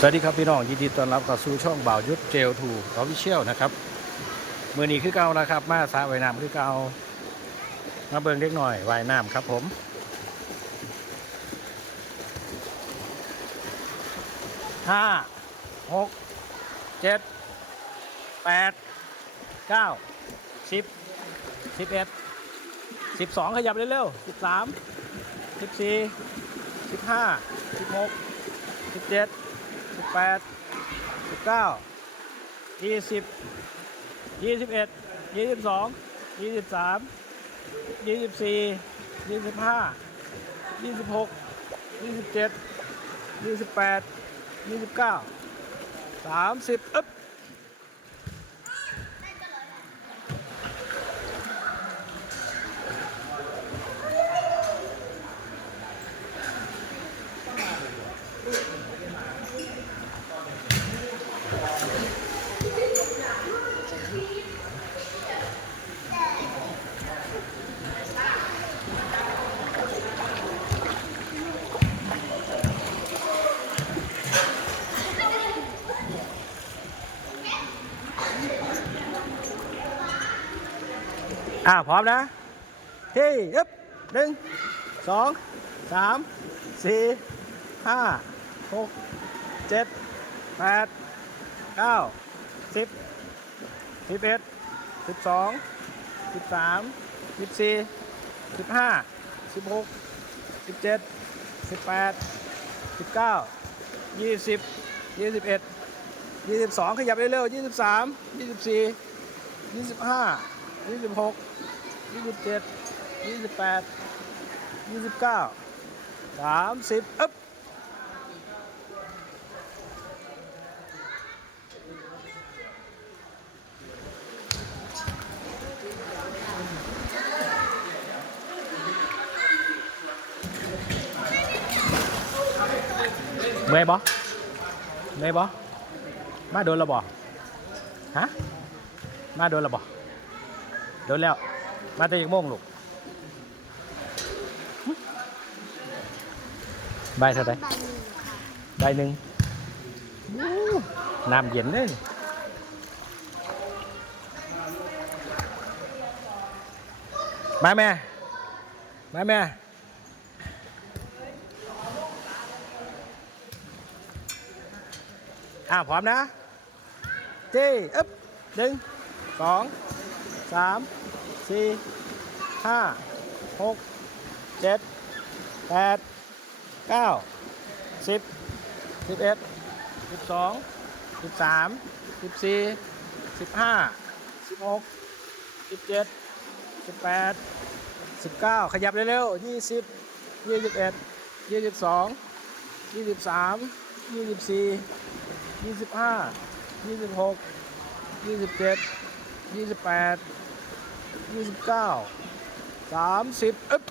สวัสดีครับพี่น้องยินดีต้อนรับเข้าสู่ช่องบ่าวยุทธเจลทูออฟฟิเชียลนะครับมือนี้คือเก่านะครับ มาสระว่ายน้ำคือเก่ามาเบิ่งเล็กหน่อยว่ายน้ำครับผม ห้าหกเจ็ดแปดเก้าสิบสิบเอ็ดสิบสองขยับเร็วๆสิบสามสิบสี่สิบห้าสิบหกสิบเจ็ด สิบแปดสิบเก้ายี่สิบยี่สิบเอ็ดยี่สิบสองยี่สิบสามยี่สิบสี่ยี่สิบห้ายี่สิบหกยี่สิบเจ็ดยี่สิบแปดยี่สิบเก้าสามสิบอึ๊บ อ่าพร้อมนะที่อึ๊บหนึ่งสองสามสี่ห้าหกเจ็ดแปด เก้าสิบสิบเอ็ดสิบสองสิบสามสิบสี่สิบห้าสิบหกสิบเจ็ดสิบแปดสิบเก้ายี่สิบยี่สิบเอ็ดยี่สิบสองขยับเร็วๆยี่สิบสามยี่สิบสี่ยี่สิบห้ายี่สิบหกยี่สิบเจ็ดยี่สิบแปดยี่สิบเก้าสามสิบอึ๊บ เมื่อยบ่เมื่อยบ่มาโดนและบ่ฮะ มาโดนและบ่โดนแล้ว มาแต่ยังโมงลูกใบเท่าไหรใบหนึ่งน้ำเย็นเลยมาแม่ มาแม่ อ่าพร้อมนะจี้อึ๊บหนึ่งสองสามสี่ห้าหกเจ็ดแปดเก้าสิบสิบเอ็ดสิบสองสิบสามสิบสี่สิบห้าสิบหกสิบเจ็ดสิบแปดสิบเก้าขยับเร็วๆยี่สิบยี่สิบเอ็ดยี่สิบสองยี่สิบสามยี่สิบสี่ ยี่สิบห้ายี่สิบหกยี่สิบเจ็ดยี่สิบแปดยี่สิบเก้าสามสิบอึ๊บ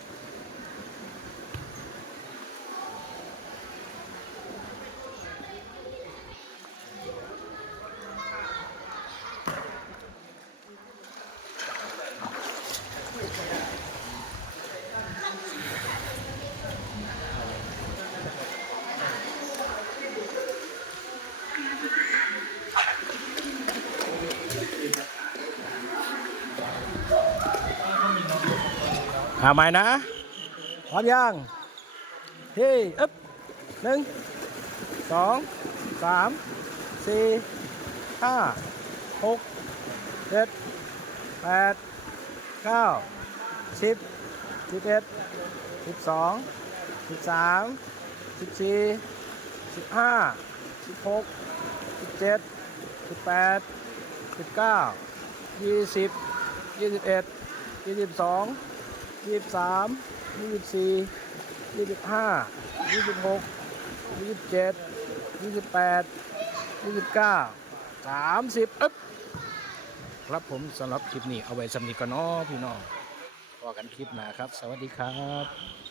หาใหม่นะพร้อมยังที่อึ๊บหนึ่งสองสามสี่ห้าหกเจ็ดแปดเก้าสิบสิบเอ็ดสิบสองสิบสามสิบสี่สิบห้าสิบหกสิบเจ็ดสิบแปดสิบเก้ายี่สิบยี่สิบเอ็ดยี่สิบสอง ยี่สิบสามยี่สิบสี่ยี่สิบห้ายี่สิบหกยี่สิบเจ็ดยี่สิบแปดยี่สิบเก้าสามสิบอึ๊บครับผมสำหรับคลิปนี้เอาไว้สำนีก่อนเนาะพี่น้องพอกันคลิปหน้าครับ สวัสดีครับ